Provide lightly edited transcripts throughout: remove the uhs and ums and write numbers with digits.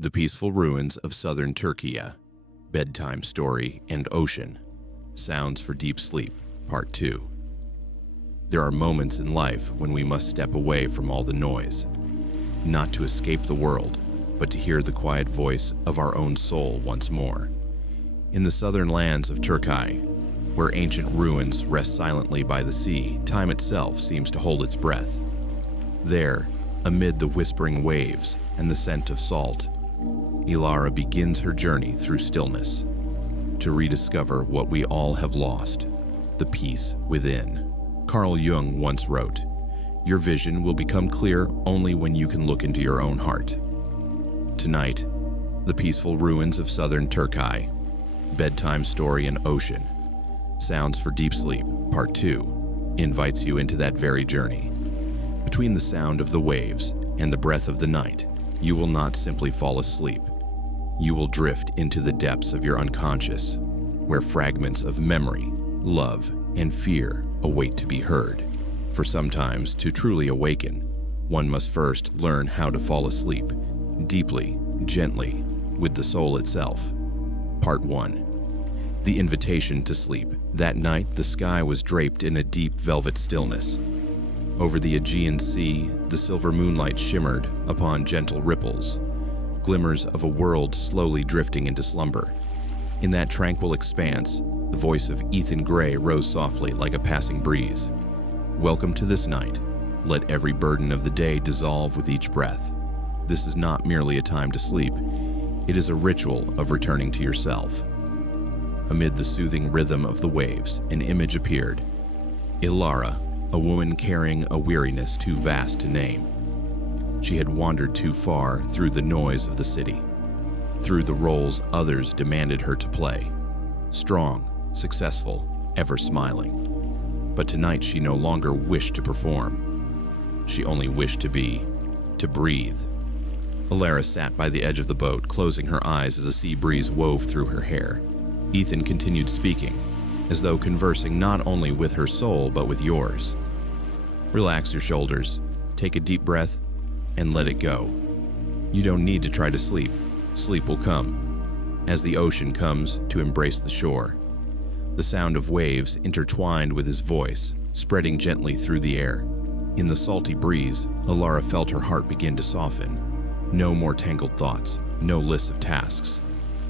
The peaceful ruins of southern Turkey, bedtime story and ocean, sounds for deep sleep, part 2. There are moments in life when we must step away from all the noise, not to escape the world, but to hear the quiet voice of our own soul once more. In the southern lands of Turkey, where ancient ruins rest silently by the sea, time itself seems to hold its breath. There, amid the whispering waves and the scent of salt, Elara begins her journey through stillness, to rediscover what we all have lost, the peace within. Carl Jung once wrote, "Your vision will become clear only when you can look into your own heart." Tonight, the peaceful ruins of southern Turkey, bedtime story and ocean, sounds for deep sleep, part 2, invites you into that very journey. Between the sound of the waves and the breath of the night, you will not simply fall asleep. You will drift into the depths of your unconscious, where fragments of memory, love, and fear await to be heard. For sometimes, to truly awaken, one must first learn how to fall asleep, deeply, gently, with the soul itself. Part 1. The invitation to sleep. That night, the sky was draped in a deep velvet stillness. Over the Aegean Sea, the silver moonlight shimmered upon gentle ripples, glimmers of a world slowly drifting into slumber. In that tranquil expanse, the voice of Ethan Gray rose softly like a passing breeze. Welcome to this night. Let every burden of the day dissolve with each breath. This is not merely a time to sleep. It is a ritual of returning to yourself. Amid the soothing rhythm of the waves, an image appeared. Elara, a woman carrying a weariness too vast to name. She had wandered too far through the noise of the city, through the roles others demanded her to play. Strong, successful, ever smiling. But tonight she no longer wished to perform. She only wished to be, to breathe. Elara sat by the edge of the boat, closing her eyes as a sea breeze wove through her hair. Ethan continued speaking, as though conversing not only with her soul but with yours. Relax your shoulders, take a deep breath, and let it go. You don't need to try to sleep. Sleep will come, as the ocean comes to embrace the shore. The sound of waves intertwined with his voice, spreading gently through the air. In the salty breeze, Elara felt her heart begin to soften. No more tangled thoughts, no lists of tasks,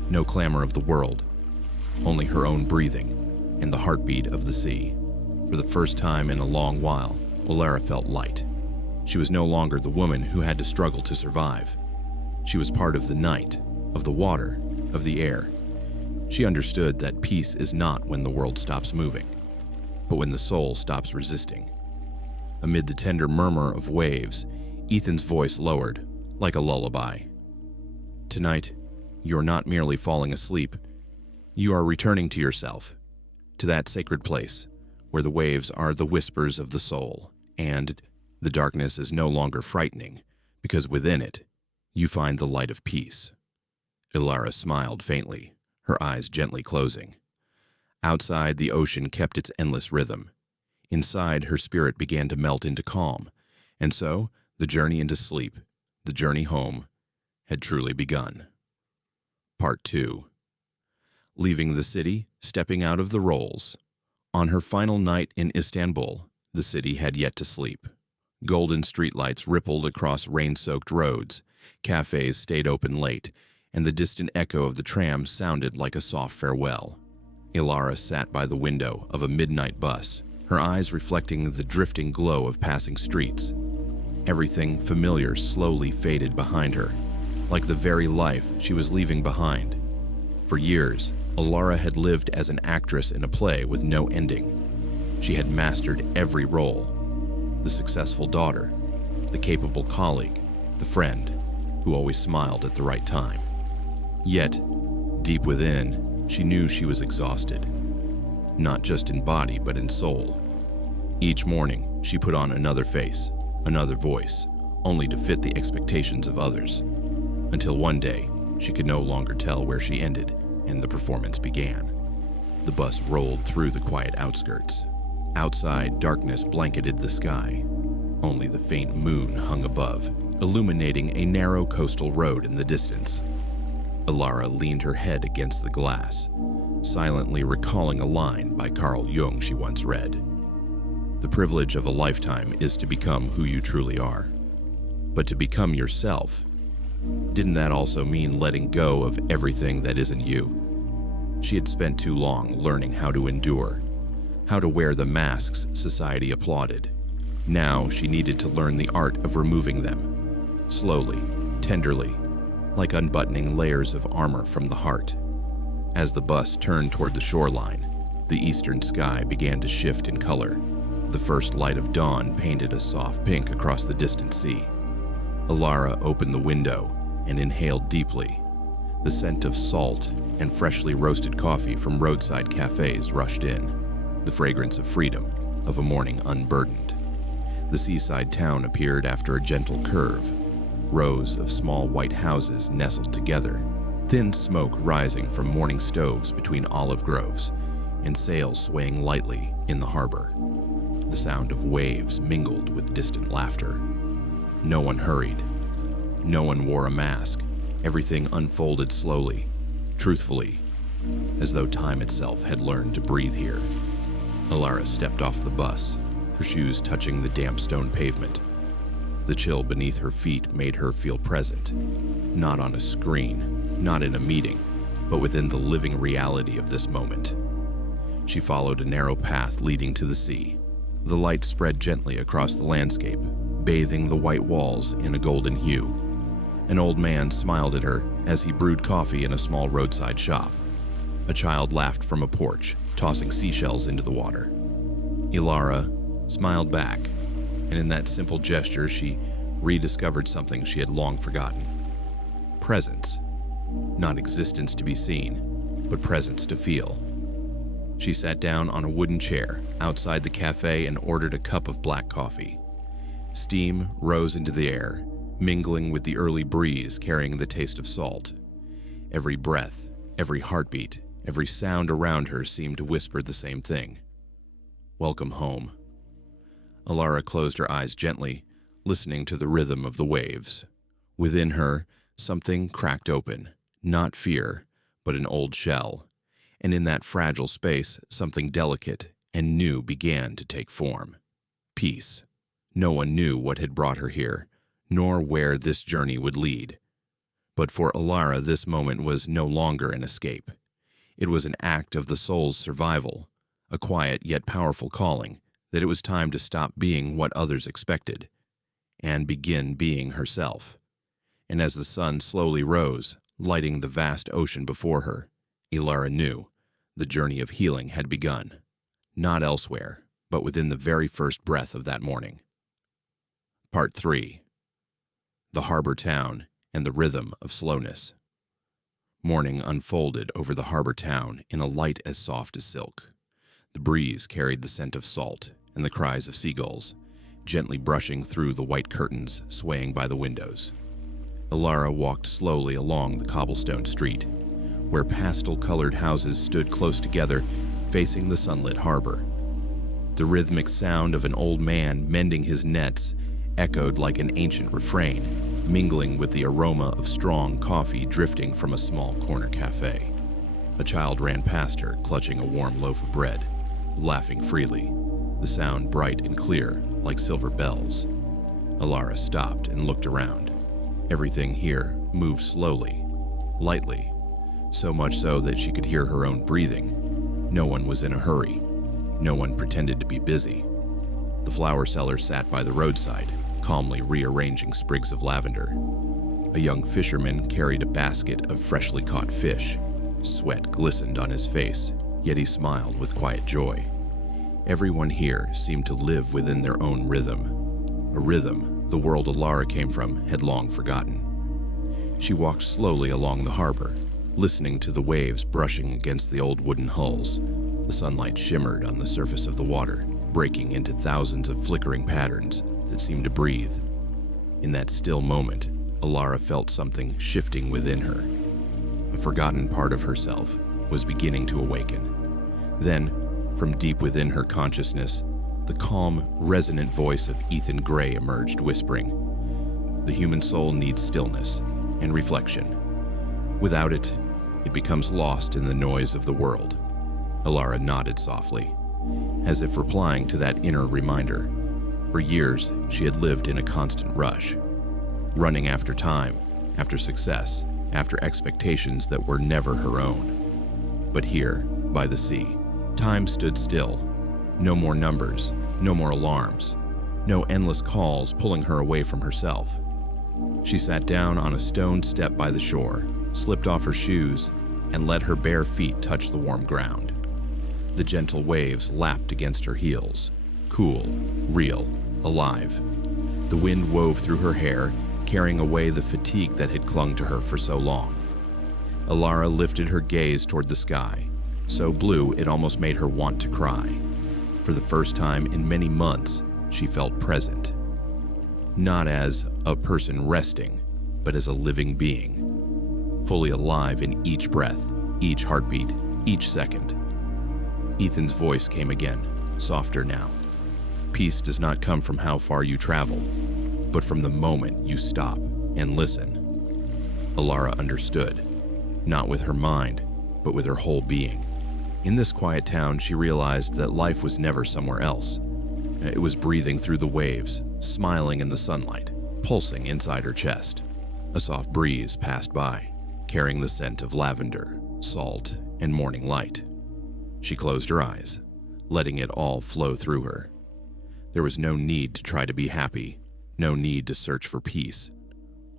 no clamor of the world, only her own breathing and the heartbeat of the sea. For the first time in a long while, Elara felt light. She was no longer the woman who had to struggle to survive. She was part of the night, of the water, of the air. She understood that peace is not when the world stops moving, but when the soul stops resisting. Amid the tender murmur of waves, Ethan's voice lowered, like a lullaby. Tonight, you're not merely falling asleep. You are returning to yourself, to that sacred place where the waves are the whispers of the soul, and the darkness is no longer frightening, because within it, you find the light of peace. Elara smiled faintly, her eyes gently closing. Outside, the ocean kept its endless rhythm. Inside, her spirit began to melt into calm, and so the journey into sleep, the journey home, had truly begun. Part 2. Leaving the city, stepping out of the roles. On her final night in Istanbul, the city had yet to sleep. Golden streetlights rippled across rain-soaked roads, cafes stayed open late, and the distant echo of the tram sounded like a soft farewell. Elara sat by the window of a midnight bus, her eyes reflecting the drifting glow of passing streets. Everything familiar slowly faded behind her, like the very life she was leaving behind. For years, Elara had lived as an actress in a play with no ending. She had mastered every role: the successful daughter, the capable colleague, the friend who always smiled at the right time. Yet, deep within, she knew she was exhausted, not just in body but in soul. Each morning, she put on another face, another voice, only to fit the expectations of others, until one day, she could no longer tell where she ended and the performance began. The bus rolled through the quiet outskirts. Outside, darkness blanketed the sky. Only the faint moon hung above, illuminating a narrow coastal road in the distance. Elara leaned her head against the glass, silently recalling a line by Carl Jung she once read. The privilege of a lifetime is to become who you truly are. But to become yourself, didn't that also mean letting go of everything that isn't you? She had spent too long learning how to endure, how to wear the masks society applauded. Now she needed to learn the art of removing them, slowly, tenderly, like unbuttoning layers of armor from the heart. As the bus turned toward the shoreline, the eastern sky began to shift in color. The first light of dawn painted a soft pink across the distant sea. Elara opened the window and inhaled deeply. The scent of salt and freshly roasted coffee from roadside cafes rushed in, the fragrance of freedom, of a morning unburdened. The seaside town appeared after a gentle curve, rows of small white houses nestled together, thin smoke rising from morning stoves between olive groves, and sails swaying lightly in the harbor. The sound of waves mingled with distant laughter. No one hurried. No one wore a mask. Everything unfolded slowly, truthfully, as though time itself had learned to breathe here. Elara stepped off the bus, her shoes touching the damp stone pavement. The chill beneath her feet made her feel present, not on a screen, not in a meeting, but within the living reality of this moment. She followed a narrow path leading to the sea. The light spread gently across the landscape, bathing the white walls in a golden hue. An old man smiled at her as he brewed coffee in a small roadside shop. A child laughed from a porch, tossing seashells into the water. Elara smiled back, and in that simple gesture she rediscovered something she had long forgotten. Presence. Not existence to be seen, but presence to feel. She sat down on a wooden chair outside the cafe and ordered a cup of black coffee. Steam rose into the air, mingling with the early breeze carrying the taste of salt. Every breath, every heartbeat, every sound around her seemed to whisper the same thing. Welcome home. Elara closed her eyes gently, listening to the rhythm of the waves. Within her, something cracked open, not fear, but an old shell. And in that fragile space, something delicate and new began to take form. Peace. No one knew what had brought her here, nor where this journey would lead. But for Elara, this moment was no longer an escape. It was an act of the soul's survival, a quiet yet powerful calling that it was time to stop being what others expected and begin being herself. And as the sun slowly rose, lighting the vast ocean before her, Elara knew the journey of healing had begun, not elsewhere, but within the very first breath of that morning. Part 3. The harbor town and the rhythm of slowness. Morning unfolded over the harbor town in a light as soft as silk. The breeze carried the scent of salt and the cries of seagulls, gently brushing through the white curtains swaying by the windows. Elara walked slowly along the cobblestone street, where pastel-colored houses stood close together, facing the sunlit harbor. The rhythmic sound of an old man mending his nets echoed like an ancient refrain, mingling with the aroma of strong coffee drifting from a small corner cafe. A child ran past her, clutching a warm loaf of bread, laughing freely, the sound bright and clear like silver bells. Elara stopped and looked around. Everything here moved slowly, lightly, so much so that she could hear her own breathing. No one was in a hurry. No one pretended to be busy. The flower seller sat by the roadside, calmly rearranging sprigs of lavender. A young fisherman carried a basket of freshly caught fish. Sweat glistened on his face, yet he smiled with quiet joy. Everyone here seemed to live within their own rhythm, a rhythm the world Elara came from had long forgotten. She walked slowly along the harbor, listening to the waves brushing against the old wooden hulls. The sunlight shimmered on the surface of the water, breaking into thousands of flickering patterns that seemed to breathe. In that still moment, Elara felt something shifting within her. A forgotten part of herself was beginning to awaken. Then, from deep within her consciousness, the calm, resonant voice of Ethan Gray emerged, whispering, the human soul needs stillness and reflection. Without it, it becomes lost in the noise of the world. Elara nodded softly, as if replying to that inner reminder. For years, she had lived in a constant rush, running after time, after success, after expectations that were never her own. But here, by the sea, time stood still. No more numbers, no more alarms, no endless calls pulling her away from herself. She sat down on a stone step by the shore, slipped off her shoes, and let her bare feet touch the warm ground. The gentle waves lapped against her heels, cool, real, alive. The wind wove through her hair, carrying away the fatigue that had clung to her for so long. Elara lifted her gaze toward the sky, so blue it almost made her want to cry. For the first time in many months, she felt present. Not as a person resting, but as a living being, fully alive in each breath, each heartbeat, each second. Ethan's voice came again, softer now. Peace does not come from how far you travel, but from the moment you stop and listen. Elara understood, not with her mind, but with her whole being. In this quiet town, she realized that life was never somewhere else. It was breathing through the waves, smiling in the sunlight, pulsing inside her chest. A soft breeze passed by, carrying the scent of lavender, salt, and morning light. She closed her eyes, letting it all flow through her. There was no need to try to be happy, no need to search for peace,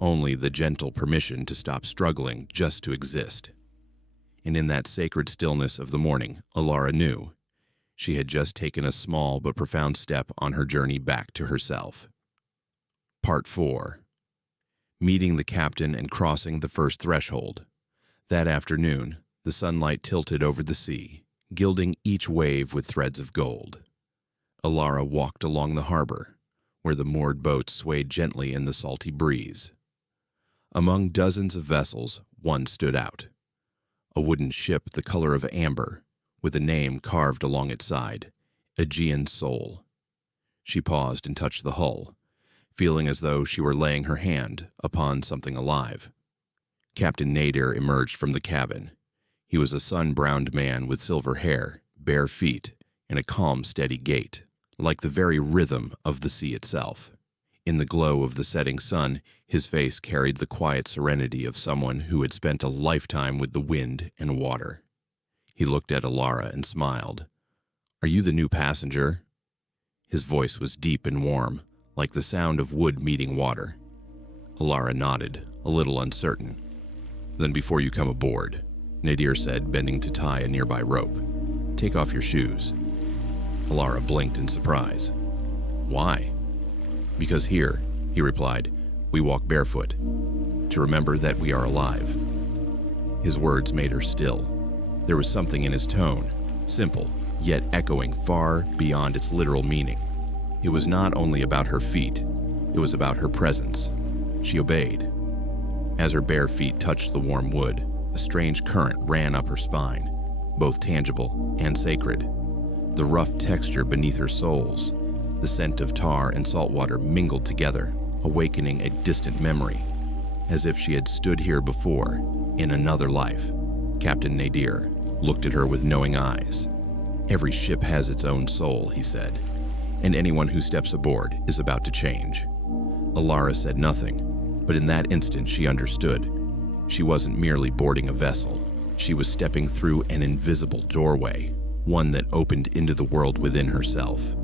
only the gentle permission to stop struggling just to exist. And in that sacred stillness of the morning, Elara knew she had just taken a small but profound step on her journey back to herself. Part 4. Meeting the captain and crossing the first threshold. That afternoon, the sunlight tilted over the sea, gilding each wave with threads of gold. Elara walked along the harbor, where the moored boats swayed gently in the salty breeze. Among dozens of vessels, one stood out. A wooden ship the color of amber, with a name carved along its side, Aegean Sea. She paused and touched the hull, feeling as though she were laying her hand upon something alive. Captain Nadir emerged from the cabin. He was a sun-browned man with silver hair, bare feet, and a calm, steady gait, like the very rhythm of the sea itself. In the glow of the setting sun, his face carried the quiet serenity of someone who had spent a lifetime with the wind and water. He looked at Elara and smiled. "Are you the new passenger?" His voice was deep and warm, like the sound of wood meeting water. Elara nodded, a little uncertain. "Then before you come aboard," Nadir said, bending to tie a nearby rope, "take off your shoes." Elara blinked in surprise. "Why?" "Because here," he replied, "we walk barefoot, to remember that we are alive." His words made her still. There was something in his tone, simple, yet echoing far beyond its literal meaning. It was not only about her feet, it was about her presence. She obeyed. As her bare feet touched the warm wood, a strange current ran up her spine, both tangible and sacred. The rough texture beneath her soles, the scent of tar and salt water mingled together, awakening a distant memory, as if she had stood here before, in another life. Captain Nadir looked at her with knowing eyes. "Every ship has its own soul," he said, "and anyone who steps aboard is about to change." Elara said nothing, but in that instant she understood. She wasn't merely boarding a vessel. She was stepping through an invisible doorway, one that opened into the world within herself.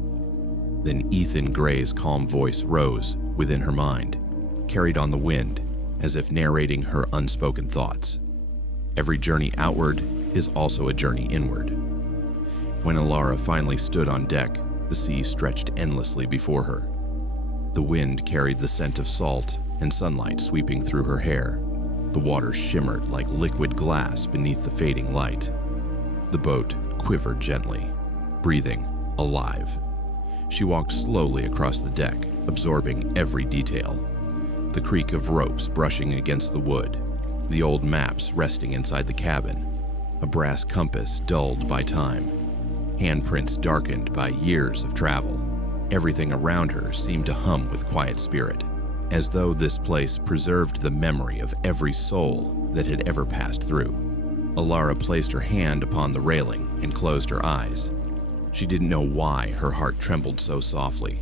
Then Ethan Gray's calm voice rose within her mind, carried on the wind, as if narrating her unspoken thoughts. Every journey outward is also a journey inward. When Elara finally stood on deck, the sea stretched endlessly before her. The wind carried the scent of salt and sunlight sweeping through her hair. The water shimmered like liquid glass beneath the fading light. The boat quivered gently, breathing, alive. She walked slowly across the deck, absorbing every detail. The creak of ropes brushing against the wood, the old maps resting inside the cabin, a brass compass dulled by time, handprints darkened by years of travel. Everything around her seemed to hum with quiet spirit, as though this place preserved the memory of every soul that had ever passed through. Elara placed her hand upon the railing and closed her eyes. She didn't know why her heart trembled so softly.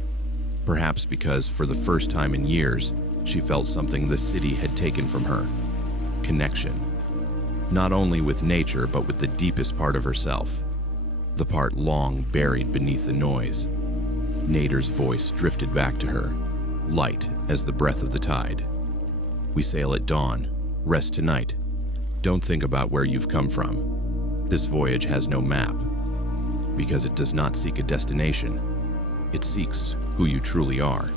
Perhaps because for the first time in years, she felt something the city had taken from her. Connection. Not only with nature, but with the deepest part of herself. The part long buried beneath the noise. Nader's voice drifted back to her, light as the breath of the tide. We sail at dawn. Rest tonight. Don't think about where you've come from. This voyage has no map, because it does not seek a destination. It seeks who you truly are.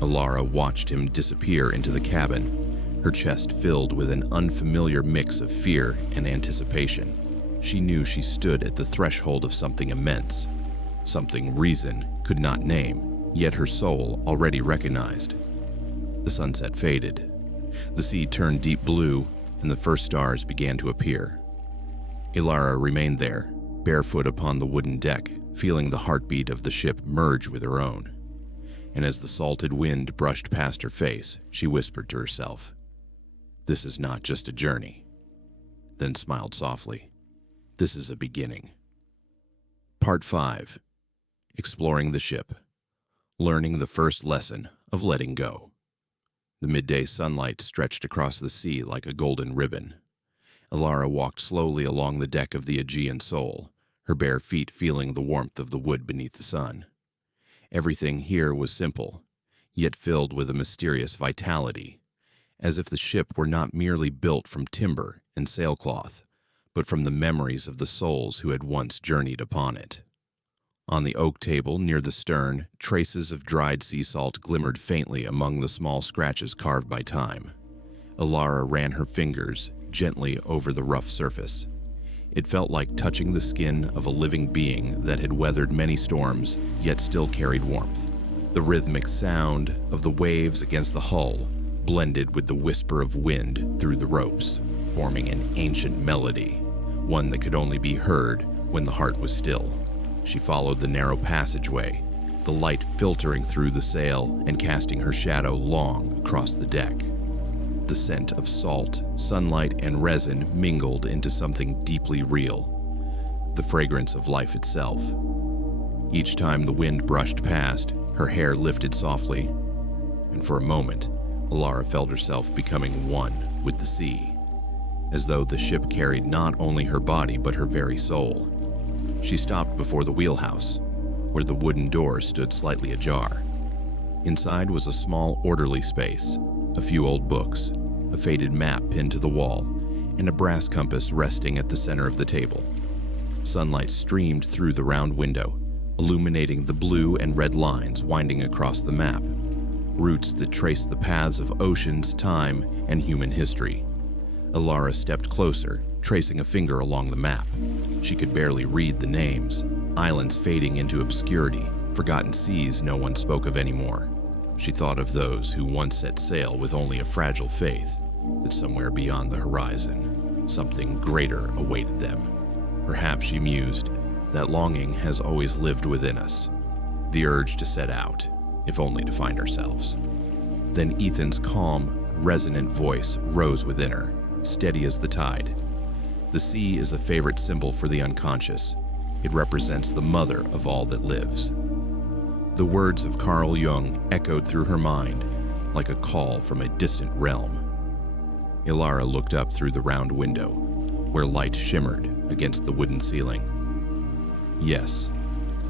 Elara watched him disappear into the cabin, her chest filled with an unfamiliar mix of fear and anticipation. She knew she stood at the threshold of something immense, something reason could not name, yet her soul already recognized. The sunset faded. The sea turned deep blue, and the first stars began to appear. Elara remained there, barefoot upon the wooden deck, feeling the heartbeat of the ship merge with her own. And as the salted wind brushed past her face, she whispered to herself, "This is not just a journey," then smiled softly. "This is a beginning." Part 5. Exploring the ship. Learning the first lesson of letting go. The midday sunlight stretched across the sea like a golden ribbon. Elara walked slowly along the deck of the Aegean Sea, her bare feet feeling the warmth of the wood beneath the sun. Everything here was simple, yet filled with a mysterious vitality, as if the ship were not merely built from timber and sailcloth, but from the memories of the souls who had once journeyed upon it. On the oak table near the stern, traces of dried sea salt glimmered faintly among the small scratches carved by time. Elara ran her fingers gently over the rough surface. It felt like touching the skin of a living being that had weathered many storms, yet still carried warmth. The rhythmic sound of the waves against the hull blended with the whisper of wind through the ropes, forming an ancient melody, one that could only be heard when the heart was still. She followed the narrow passageway, the light filtering through the sail and casting her shadow long across the deck. The scent of salt, sunlight, and resin mingled into something deeply real, the fragrance of life itself. Each time the wind brushed past, her hair lifted softly, and for a moment, Elara felt herself becoming one with the sea, as though the ship carried not only her body but her very soul. She stopped before the wheelhouse, where the wooden door stood slightly ajar. Inside was a small, orderly space, a few old books, a faded map pinned to the wall, and a brass compass resting at the center of the table. Sunlight streamed through the round window, illuminating the blue and red lines winding across the map, routes that traced the paths of oceans, time, and human history. Elara stepped closer, tracing a finger along the map. She could barely read the names, islands fading into obscurity, forgotten seas no one spoke of anymore. She thought of those who once set sail with only a fragile faith that somewhere beyond the horizon, something greater awaited them. Perhaps, she mused, that longing has always lived within us, the urge to set out, if only to find ourselves. Then Ethan's calm, resonant voice rose within her, steady as the tide. The sea is a favorite symbol for the unconscious. It represents the mother of all that lives. The words of Carl Jung echoed through her mind like a call from a distant realm. Elara looked up through the round window, where light shimmered against the wooden ceiling. Yes,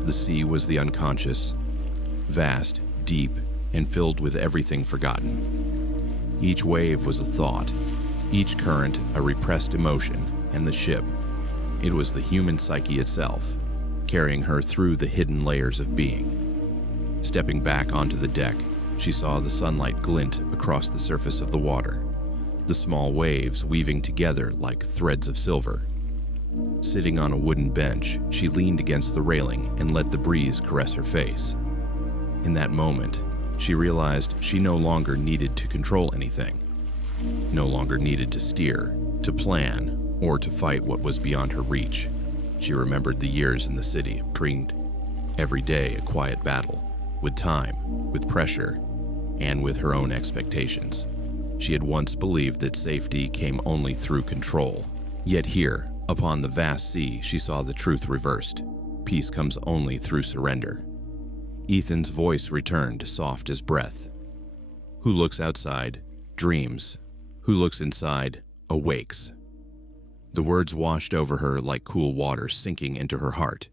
the sea was the unconscious, vast, deep, and filled with everything forgotten. Each wave was a thought, each current a repressed emotion, and the ship, it was the human psyche itself, carrying her through the hidden layers of being. Stepping back onto the deck, she saw the sunlight glint across the surface of the water, the small waves weaving together like threads of silver. Sitting on a wooden bench, she leaned against the railing and let the breeze caress her face. In that moment, she realized she no longer needed to control anything, no longer needed to steer, to plan, or to fight what was beyond her reach. She remembered the years in the city, bringing every day a quiet battle, with time, with pressure, and with her own expectations. She had once believed that safety came only through control. Yet here, upon the vast sea, she saw the truth reversed. Peace comes only through surrender. Ethan's voice returned, soft as breath. Who looks outside, dreams. Who looks inside, awakes. The words washed over her like cool water sinking into her heart.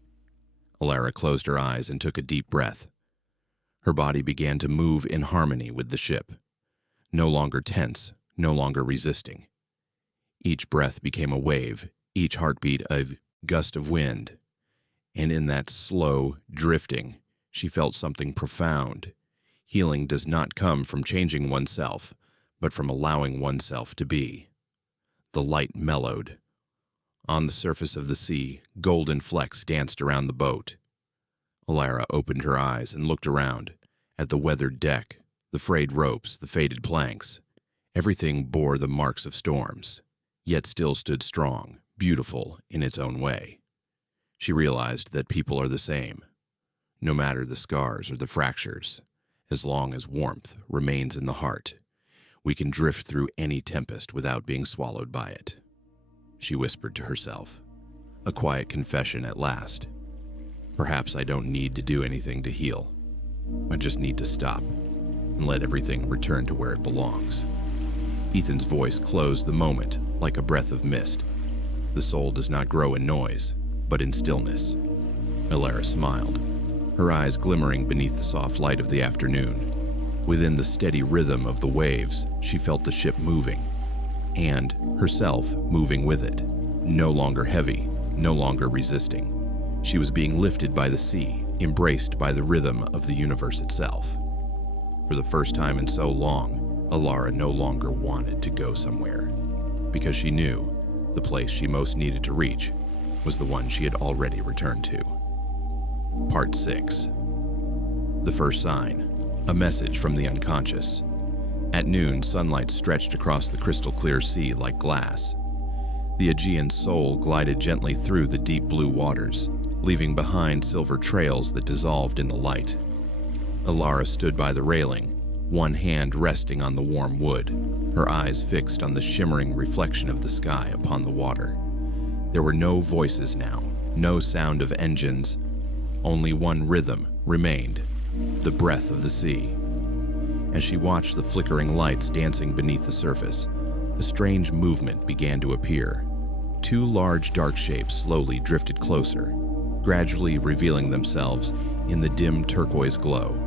Elara closed her eyes and took a deep breath. Her body began to move in harmony with the ship. No longer tense, no longer resisting. Each breath became a wave, each heartbeat a gust of wind. And in that slow drifting, she felt something profound. Healing does not come from changing oneself, but from allowing oneself to be. The light mellowed. On the surface of the sea, golden flecks danced around the boat. Elara opened her eyes and looked around, at the weathered deck, the frayed ropes, the faded planks. Everything bore the marks of storms, yet still stood strong, beautiful in its own way. She realized that people are the same, no matter the scars or the fractures. As long as warmth remains in the heart, we can drift through any tempest without being swallowed by it. She whispered to herself, a quiet confession at last. Perhaps I don't need to do anything to heal. I just need to stop and let everything return to where it belongs. Ethan's voice closed the moment like a breath of mist. The soul does not grow in noise, but in stillness. Elara smiled, her eyes glimmering beneath the soft light of the afternoon. Within the steady rhythm of the waves, she felt the ship moving, and herself moving with it, no longer heavy, no longer resisting. She was being lifted by the sea, embraced by the rhythm of the universe itself. For the first time in so long, Elara no longer wanted to go somewhere, because she knew the place she most needed to reach was the one she had already returned to. Part 6. The first sign, a message from the unconscious. At noon, sunlight stretched across the crystal-clear sea like glass. The Aegean soul glided gently through the deep blue waters, leaving behind silver trails that dissolved in the light. Elara stood by the railing, one hand resting on the warm wood, her eyes fixed on the shimmering reflection of the sky upon the water. There were no voices now, no sound of engines. Only one rhythm remained, the breath of the sea. As she watched the flickering lights dancing beneath the surface, a strange movement began to appear. Two large dark shapes slowly drifted closer, gradually revealing themselves in the dim turquoise glow.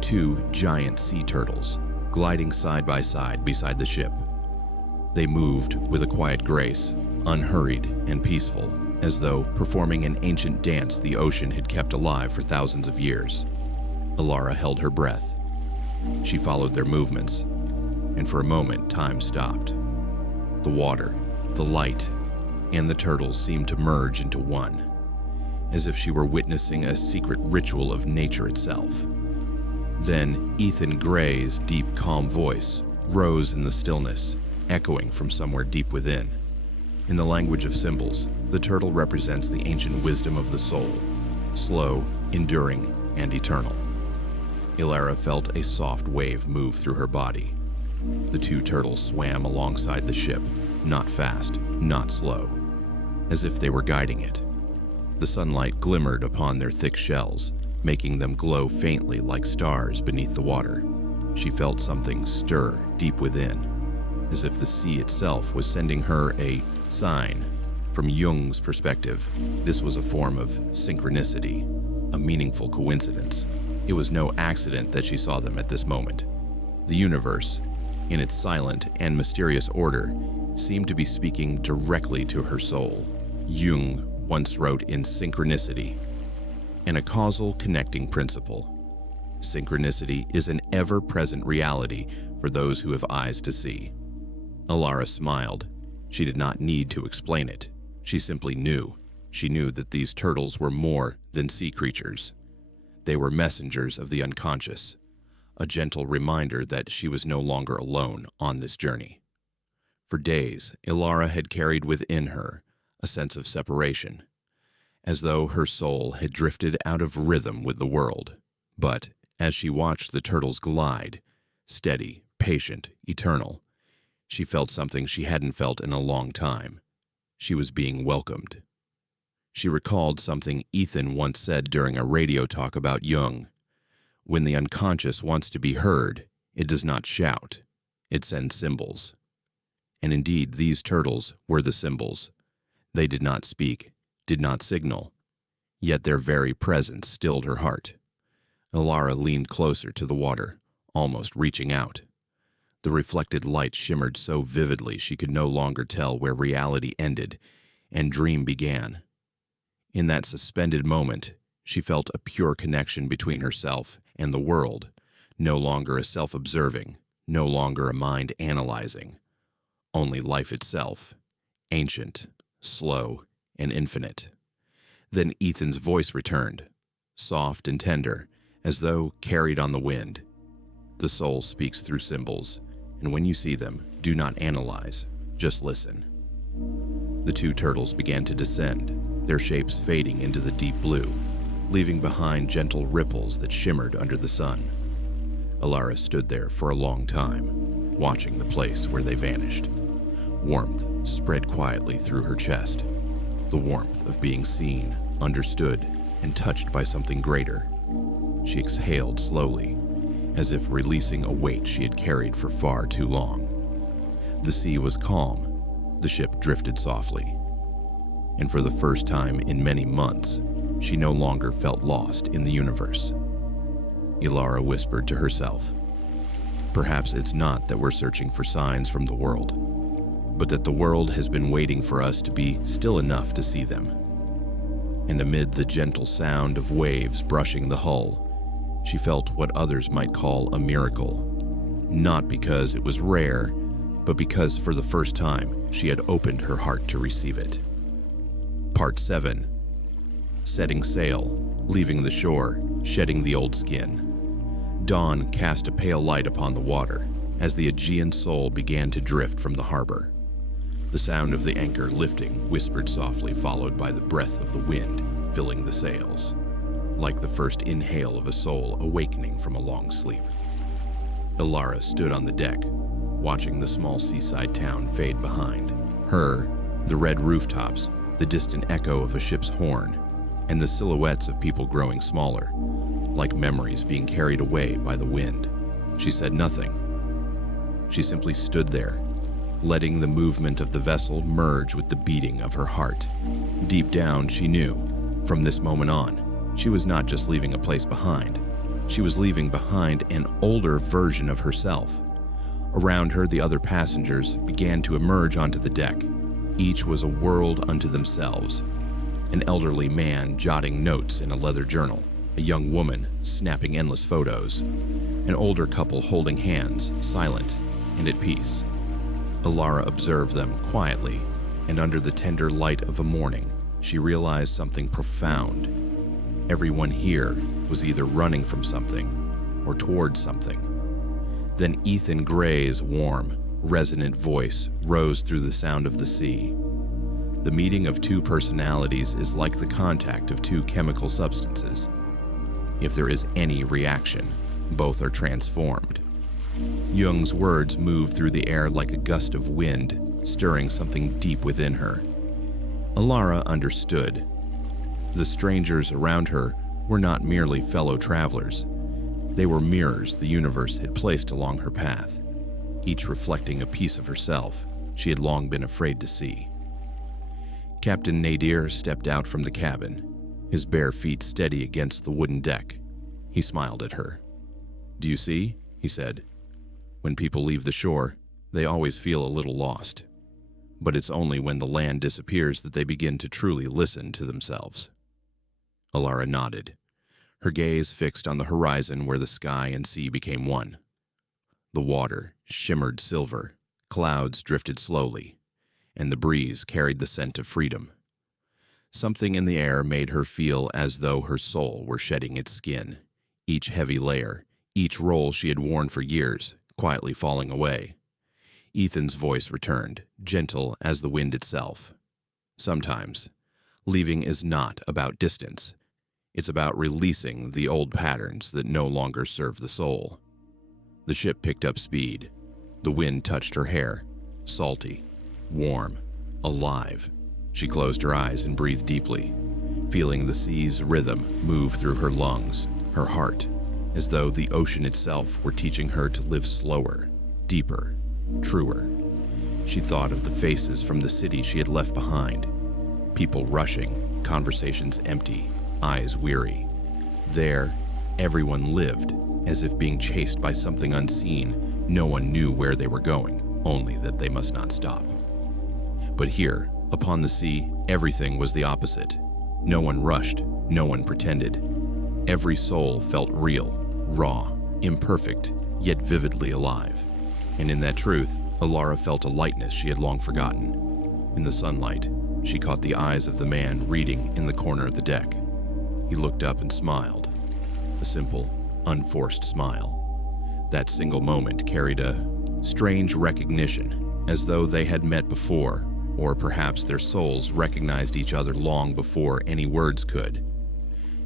Two giant sea turtles, gliding side by side beside the ship. They moved with a quiet grace, unhurried and peaceful, as though performing an ancient dance the ocean had kept alive for thousands of years. Elara held her breath. She followed their movements, and for a moment time stopped. The water, the light, and the turtles seemed to merge into one, as if she were witnessing a secret ritual of nature itself. Then Ethan Gray's deep, calm voice rose in the stillness, echoing from somewhere deep within. In the language of symbols, the turtle represents the ancient wisdom of the soul, slow, enduring, and eternal. Elara felt a soft wave move through her body. The two turtles swam alongside the ship, not fast, not slow, as if they were guiding it. The sunlight glimmered upon their thick shells, making them glow faintly like stars beneath the water. She felt something stir deep within, as if the sea itself was sending her a sign. From Jung's perspective, this was a form of synchronicity, a meaningful coincidence. It was no accident that she saw them at this moment. The universe, in its silent and mysterious order, seemed to be speaking directly to her soul. Jung once wrote in Synchronicity, and a causal connecting principle. Synchronicity is an ever-present reality for those who have eyes to see. Elara smiled. She did not need to explain it. She simply knew. She knew that these turtles were more than sea creatures. They were messengers of the unconscious, a gentle reminder that she was no longer alone on this journey. For days, Elara had carried within her a sense of separation, as though her soul had drifted out of rhythm with the world. But as she watched the turtles glide, steady, patient, eternal. She felt something she hadn't felt in a long time. She was being welcomed. She recalled something Ethan once said during a radio talk about Jung. When the unconscious wants to be heard, it does not shout. It sends symbols. And indeed, these turtles were the symbols. They did not speak, did not signal, yet their very presence stilled her heart. Elara leaned closer to the water, almost reaching out. The reflected light shimmered so vividly she could no longer tell where reality ended and dream began. In that suspended moment, she felt a pure connection between herself and the world, no longer a self-observing, no longer a mind analyzing, only life itself, ancient, slow, and infinite. Then Ethan's voice returned, soft and tender, as though carried on the wind. The soul speaks through symbols, and when you see them, do not analyze, just listen. The two turtles began to descend, their shapes fading into the deep blue, leaving behind gentle ripples that shimmered under the sun. Elara stood there for a long time, watching the place where they vanished. Warmth spread quietly through her chest, the warmth of being seen, understood, and touched by something greater. She exhaled slowly, as if releasing a weight she had carried for far too long. The sea was calm, the ship drifted softly, and for the first time in many months, she no longer felt lost in the universe. Elara whispered to herself, "Perhaps it's not that we're searching for signs from the world, but that the world has been waiting for us to be still enough to see them." And amid the gentle sound of waves brushing the hull, she felt what others might call a miracle, not because it was rare, but because for the first time she had opened her heart to receive it. Part 7. Setting sail, leaving the shore, shedding the old skin. Dawn cast a pale light upon the water as the Aegean soul began to drift from the harbor. The sound of the anchor lifting whispered softly, followed by the breath of the wind filling the sails, like the first inhale of a soul awakening from a long sleep. Elara stood on the deck, watching the small seaside town fade behind her, the red rooftops, the distant echo of a ship's horn, and the silhouettes of people growing smaller, like memories being carried away by the wind. She said nothing. She simply stood there, letting the movement of the vessel merge with the beating of her heart. Deep down, she knew, from this moment on, she was not just leaving a place behind. She was leaving behind an older version of herself. Around her, the other passengers began to emerge onto the deck. Each was a world unto themselves. An elderly man jotting notes in a leather journal, a young woman snapping endless photos, an older couple holding hands, silent and at peace. Elara observed them quietly, and under the tender light of a morning, she realized something profound. Everyone here was either running from something or towards something. Then Ethan Gray's warm, resonant voice rose through the sound of the sea. The meeting of two personalities is like the contact of two chemical substances. If there is any reaction, both are transformed. Jung's words moved through the air like a gust of wind, stirring something deep within her. Elara understood. The strangers around her were not merely fellow travelers. They were mirrors the universe had placed along her path, each reflecting a piece of herself she had long been afraid to see. Captain Nadir stepped out from the cabin, his bare feet steady against the wooden deck. He smiled at her. "Do you see?" he said. "When people leave the shore, they always feel a little lost. But it's only when the land disappears that they begin to truly listen to themselves." Elara nodded, her gaze fixed on the horizon where the sky and sea became one. The water shimmered silver, clouds drifted slowly, and the breeze carried the scent of freedom. Something in the air made her feel as though her soul were shedding its skin, each heavy layer, each role she had worn for years, quietly falling away. Ethan's voice returned, gentle as the wind itself. "Sometimes, leaving is not about distance. It's about releasing the old patterns that no longer serve the soul." The ship picked up speed. The wind touched her hair, salty, warm, alive. She closed her eyes and breathed deeply, feeling the sea's rhythm move through her lungs, her heart, as though the ocean itself were teaching her to live slower, deeper, truer. She thought of the faces from the city she had left behind. People rushing, conversations empty, eyes weary. There, everyone lived, as if being chased by something unseen. No one knew where they were going, only that they must not stop. But here, upon the sea, everything was the opposite. No one rushed, no one pretended. Every soul felt real, raw, imperfect, yet vividly alive. And in that truth, Elara felt a lightness she had long forgotten. In the sunlight, she caught the eyes of the man reading in the corner of the deck. He looked up and smiled. A simple, unforced smile. That single moment carried a strange recognition, as though they had met before, or perhaps their souls recognized each other long before any words could.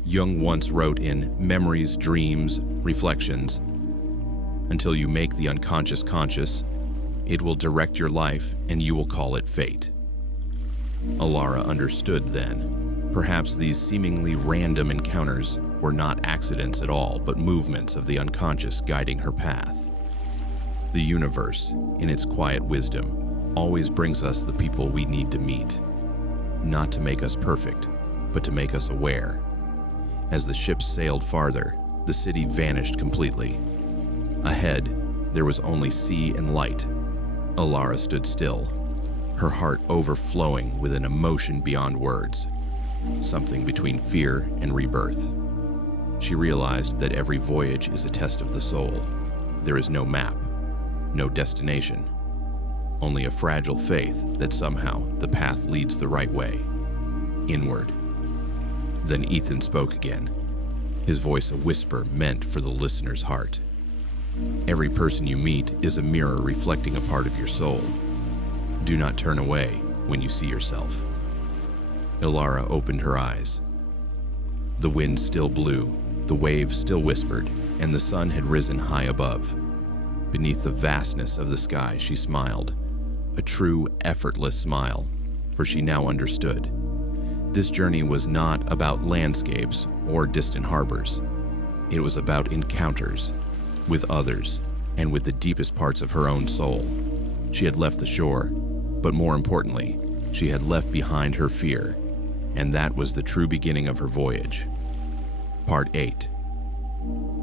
Jung once wrote in Memories, Dreams, Reflections, "Until you make the unconscious conscious, it will direct your life and you will call it fate." Elara understood then. Perhaps these seemingly random encounters were not accidents at all, but movements of the unconscious guiding her path. The universe, in its quiet wisdom, always brings us the people we need to meet. Not to make us perfect, but to make us aware. As the ship sailed farther, the city vanished completely. Ahead, there was only sea and light. Elara stood still, her heart overflowing with an emotion beyond words, something between fear and rebirth. She realized that every voyage is a test of the soul. There is no map, no destination, only a fragile faith that somehow the path leads the right way, inward. Then Ethan spoke again, his voice a whisper meant for the listener's heart. Every person you meet is a mirror reflecting a part of your soul. Do not turn away when you see yourself. Elara opened her eyes. The wind still blew, the waves still whispered, and the sun had risen high above. Beneath the vastness of the sky, she smiled, a true, effortless smile, for she now understood. This journey was not about landscapes or distant harbors. It was about encounters with others and with the deepest parts of her own soul. She had left the shore, but more importantly, she had left behind her fear, and that was the true beginning of her voyage. Part 8.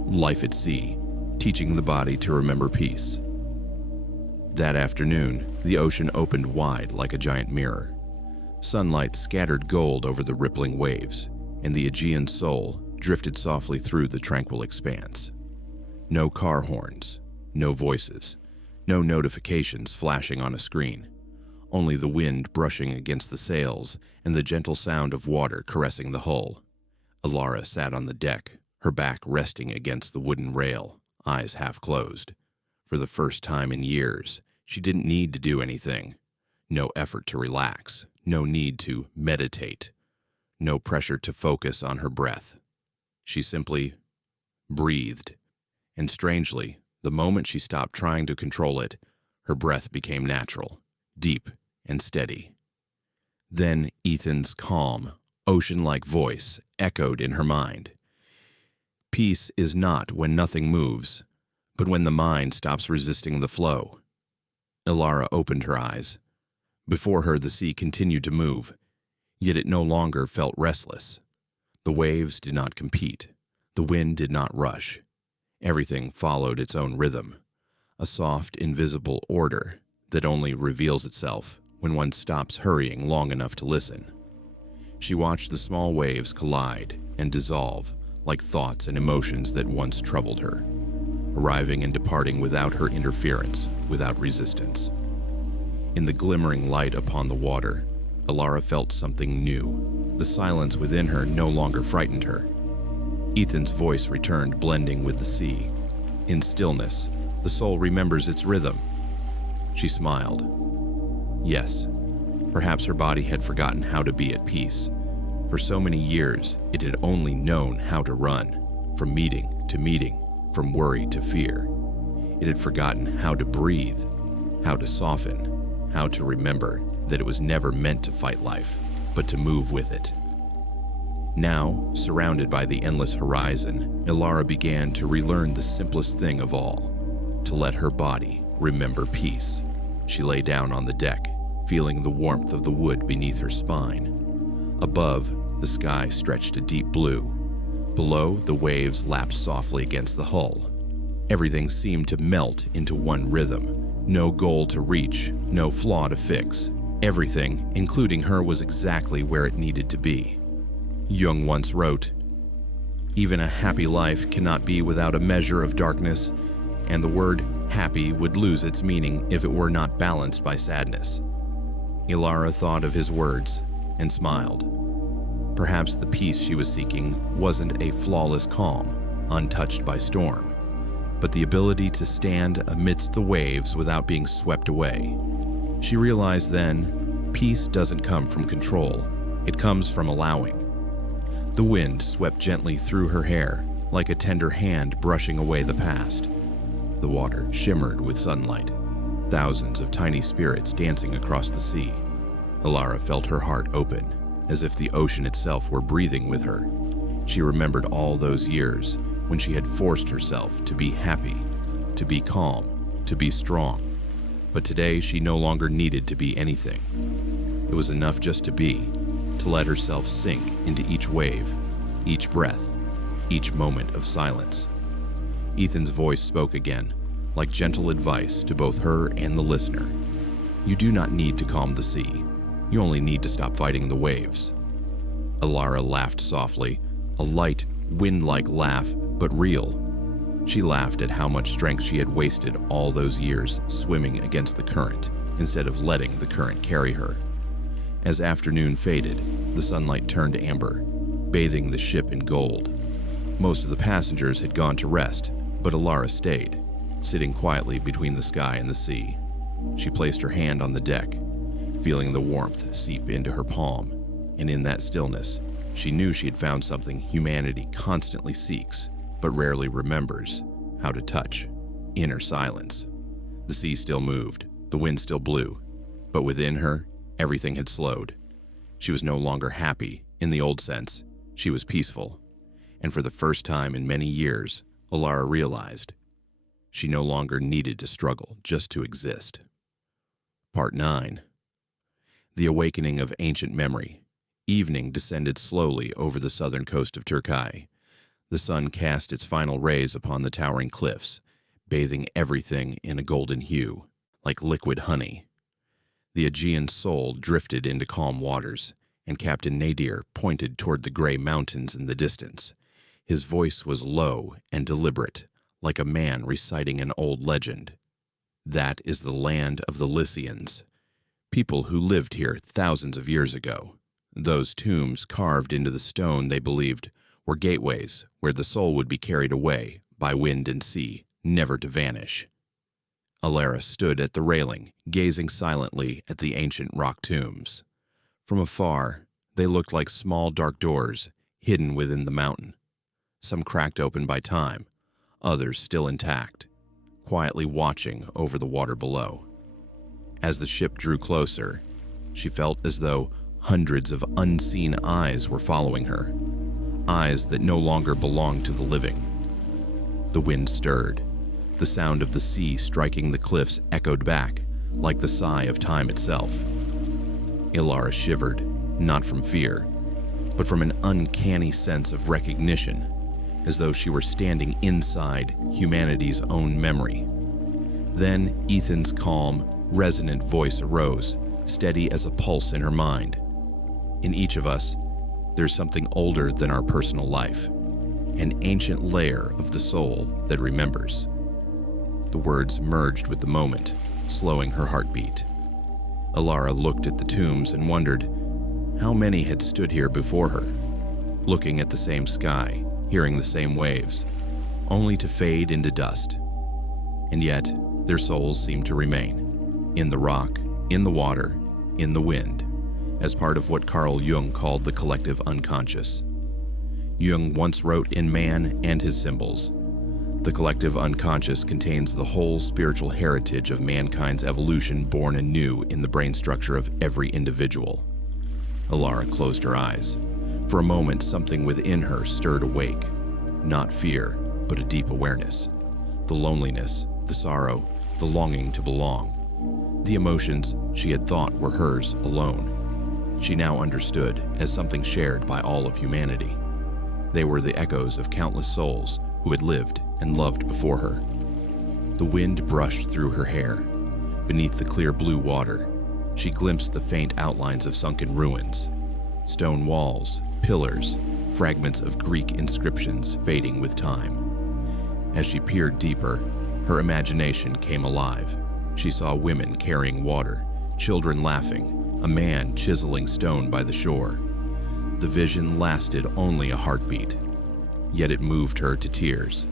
Life at Sea, Teaching the Body to Remember Peace. That afternoon, the ocean opened wide like a giant mirror. Sunlight scattered gold over the rippling waves, and the Aegean soul drifted softly through the tranquil expanse. No car horns, no voices, no notifications flashing on a screen. Only the wind brushing against the sails and the gentle sound of water caressing the hull. Elara sat on the deck, her back resting against the wooden rail, eyes half closed. For the first time in years, she didn't need to do anything. No effort to relax, no need to meditate, no pressure to focus on her breath. She simply breathed. And strangely, the moment she stopped trying to control it, her breath became natural, deep and steady. Then Ethan's calm, ocean-like voice echoed in her mind. Peace is not when nothing moves, but when the mind stops resisting the flow. Elara opened her eyes. Before her, the sea continued to move, yet it no longer felt restless. The waves did not compete. The wind did not rush. Everything followed its own rhythm, a soft, invisible order that only reveals itself when one stops hurrying long enough to listen. She watched the small waves collide and dissolve like thoughts and emotions that once troubled her, arriving and departing without her interference, without resistance. In the glimmering light upon the water, Elara felt something new. The silence within her no longer frightened her. Ethan's voice returned, blending with the sea. In stillness, the soul remembers its rhythm. She smiled. Yes, perhaps her body had forgotten how to be at peace. For so many years, it had only known how to run, from meeting to meeting, from worry to fear. It had forgotten how to breathe, how to soften, how to remember that it was never meant to fight life, but to move with it. Now, surrounded by the endless horizon, Elara began to relearn the simplest thing of all, to let her body remember peace. She lay down on the deck, feeling the warmth of the wood beneath her spine. Above, the sky stretched a deep blue. Below, the waves lapped softly against the hull. Everything seemed to melt into one rhythm. No goal to reach, no flaw to fix. Everything, including her, was exactly where it needed to be. Jung once wrote, "Even a happy life cannot be without a measure of darkness, and the word happy would lose its meaning if it were not balanced by sadness." Elara thought of his words and smiled. Perhaps the peace she was seeking wasn't a flawless calm, untouched by storm, but the ability to stand amidst the waves without being swept away. She realized then, peace doesn't come from control, it comes from allowing. The wind swept gently through her hair, like a tender hand brushing away the past. The water shimmered with sunlight, thousands of tiny spirits dancing across the sea. Elara felt her heart open, as if the ocean itself were breathing with her. She remembered all those years when she had forced herself to be happy, to be calm, to be strong. But today she no longer needed to be anything. It was enough just to be, to let herself sink into each wave, each breath, each moment of silence. Ethan's voice spoke again, like gentle advice to both her and the listener. You do not need to calm the sea. You only need to stop fighting the waves. Elara laughed softly, a light, wind-like laugh, but real. She laughed at how much strength she had wasted all those years swimming against the current, instead of letting the current carry her. As afternoon faded, the sunlight turned amber, bathing the ship in gold. Most of the passengers had gone to rest, but Elara stayed, sitting quietly between the sky and the sea. She placed her hand on the deck, feeling the warmth seep into her palm, and in that stillness, she knew she had found something humanity constantly seeks, but rarely remembers: how to touch. Inner silence. The sea still moved, the wind still blew, but within her, everything had slowed. She was no longer happy, in the old sense. She was peaceful. And for the first time in many years, Elara realized she no longer needed to struggle just to exist. Part 9. The awakening of ancient memory. Evening descended slowly over the southern coast of Turkey. The sun cast its final rays upon the towering cliffs, bathing everything in a golden hue, like liquid honey. The Aegean soul drifted into calm waters, and Captain Nadir pointed toward the gray mountains in the distance. His voice was low and deliberate, like a man reciting an old legend. That is the land of the Lycians, people who lived here thousands of years ago. Those tombs carved into the stone they believed were gateways where the soul would be carried away by wind and sea, never to vanish. Elara stood at the railing, gazing silently at the ancient rock tombs. From afar, they looked like small dark doors hidden within the mountain, some cracked open by time, others still intact, quietly watching over the water below. As the ship drew closer, she felt as though hundreds of unseen eyes were following her, eyes that no longer belonged to the living. The wind stirred. The sound of the sea striking the cliffs echoed back, like the sigh of time itself. Elara shivered, not from fear, but from an uncanny sense of recognition, as though she were standing inside humanity's own memory. Then Ethan's calm, resonant voice arose, steady as a pulse in her mind. In each of us, there's something older than our personal life, an ancient layer of the soul that remembers. The words merged with the moment, slowing her heartbeat. Elara looked at the tombs and wondered how many had stood here before her, looking at the same sky, hearing the same waves, only to fade into dust. And yet, their souls seemed to remain, in the rock, in the water, in the wind, as part of what Carl Jung called the collective unconscious. Jung once wrote in Man and His Symbols, The collective unconscious contains the whole spiritual heritage of mankind's evolution born anew in the brain structure of every individual. Elara closed her eyes. For a moment, something within her stirred awake. Not fear, but a deep awareness. The loneliness, the sorrow, the longing to belong. The emotions she had thought were hers alone. She now understood as something shared by all of humanity. They were the echoes of countless souls who had lived and loved before her. The wind brushed through her hair. Beneath the clear blue water, she glimpsed the faint outlines of sunken ruins. Stone walls, pillars, fragments of Greek inscriptions fading with time. As she peered deeper, her imagination came alive. She saw women carrying water, children laughing, a man chiseling stone by the shore. The vision lasted only a heartbeat, yet it moved her to tears.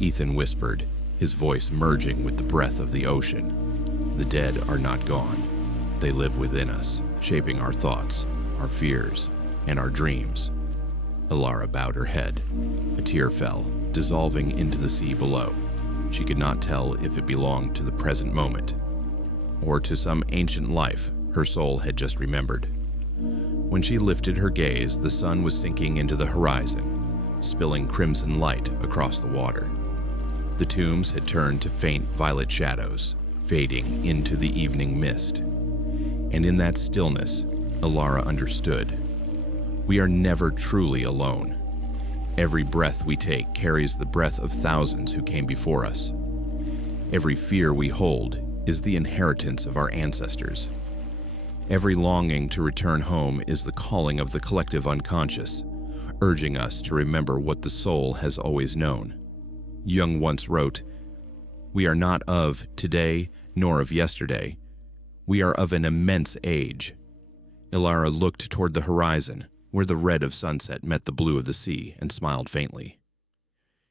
Ethan whispered, his voice merging with the breath of the ocean. The dead are not gone. They live within us, shaping our thoughts, our fears, and our dreams. Elara bowed her head. A tear fell, dissolving into the sea below. She could not tell if it belonged to the present moment, or to some ancient life her soul had just remembered. When she lifted her gaze, the sun was sinking into the horizon, spilling crimson light across the water. The tombs had turned to faint violet shadows, fading into the evening mist. And in that stillness, Elara understood. We are never truly alone. Every breath we take carries the breath of thousands who came before us. Every fear we hold is the inheritance of our ancestors. Every longing to return home is the calling of the collective unconscious, urging us to remember what the soul has always known. Jung once wrote, "We are not of today nor of yesterday. We are of an immense age." Elara looked toward the horizon, where the red of sunset met the blue of the sea, and smiled faintly.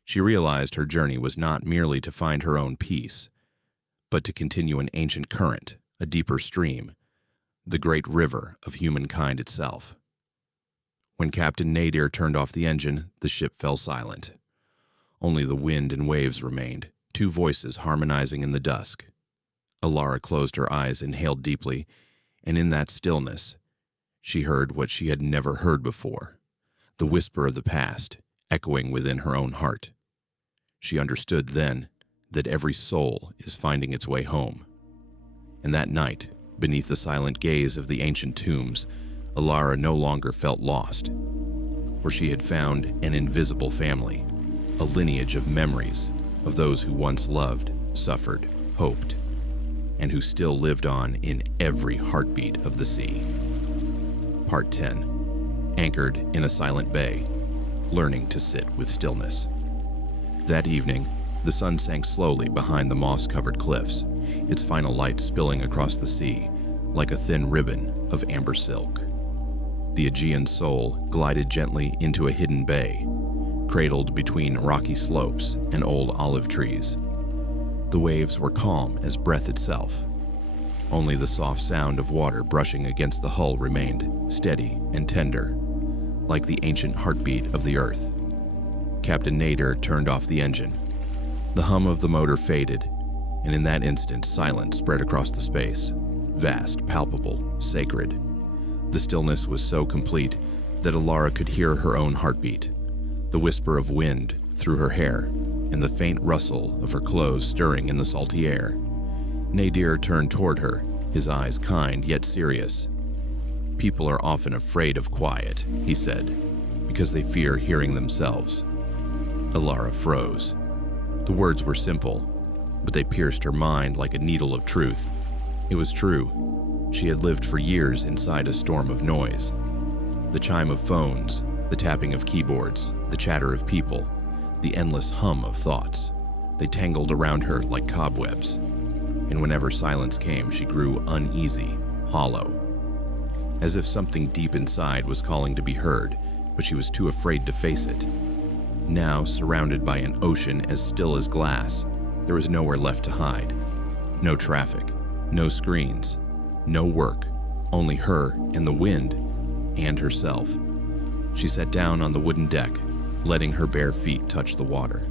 She realized her journey was not merely to find her own peace, but to continue an ancient current, a deeper stream, the great river of humankind itself. When Captain Nadir turned off the engine, the ship fell silent. Only the wind and waves remained, two voices harmonizing in the dusk. Elara closed her eyes, inhaled deeply, and in that stillness, she heard what she had never heard before, the whisper of the past, echoing within her own heart. She understood then that every soul is finding its way home. And that night, beneath the silent gaze of the ancient tombs, Elara no longer felt lost, for she had found an invisible family, a lineage of memories of those who once loved, suffered, hoped, and who still lived on in every heartbeat of the sea. Part 10. Anchored in a silent bay, learning to sit with stillness. That evening, the sun sank slowly behind the moss-covered cliffs, its final light spilling across the sea like a thin ribbon of amber silk. The Aegean soul glided gently into a hidden bay, cradled between rocky slopes and old olive trees. The waves were calm as breath itself. Only the soft sound of water brushing against the hull remained, steady and tender, like the ancient heartbeat of the earth. Captain Nadir turned off the engine. The hum of the motor faded, and in that instant silence spread across the space, vast, palpable, sacred. The stillness was so complete that Elara could hear her own heartbeat, the whisper of wind through her hair, and the faint rustle of her clothes stirring in the salty air. Nadir turned toward her, his eyes kind yet serious. "People are often afraid of quiet," he said, "because they fear hearing themselves." Elara froze. The words were simple, but they pierced her mind like a needle of truth. It was true. She had lived for years inside a storm of noise. The chime of phones, the tapping of keyboards, the chatter of people, the endless hum of thoughts. They tangled around her like cobwebs. And whenever silence came, she grew uneasy, hollow, as if something deep inside was calling to be heard, but she was too afraid to face it. Now, surrounded by an ocean as still as glass, there was nowhere left to hide. No traffic, no screens, no work, only her and the wind and herself. She sat down on the wooden deck, letting her bare feet touch the water.